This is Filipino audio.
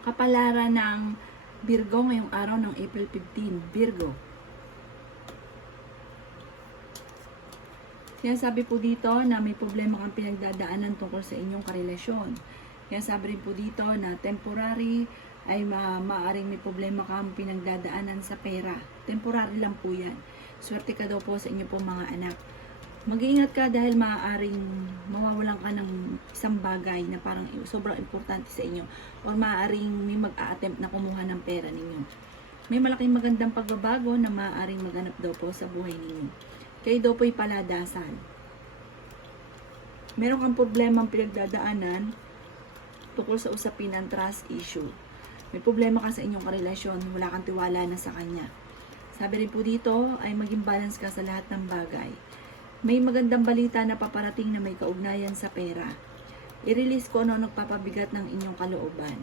Kapalaran ng Virgo ngayong araw ng April 15. Virgo. Kaya sabi po dito na may problema kang pinagdadaanan tungkol sa inyong karelasyon. Kaya sabi rin po dito na temporary ay maaaring may problema kang pinagdadaanan sa pera. Temporary lang po yan. Swerte ka daw po sa inyo po mga anak. Mag-iingat ka dahil maaaring mawawalan ka ng isang bagay na parang sobrang importante sa inyo or maaaring may mag-a-attempt na kumuha ng pera ninyo. May malaking magandang pagbabago na maaaring maganap daw po sa buhay ninyo. Kayo daw po'y paladasan. Meron kang problemang pinagdadaanan tungkol sa usapin ng trust issue. May problema ka sa inyong karelasyon, wala kang tiwala na sa kanya. Sabi rin po dito ay maging balance ka sa lahat ng bagay. May magandang balita na paparating na may kaugnayan sa pera. I-release ko ano nagpapabigat ng inyong kalooban.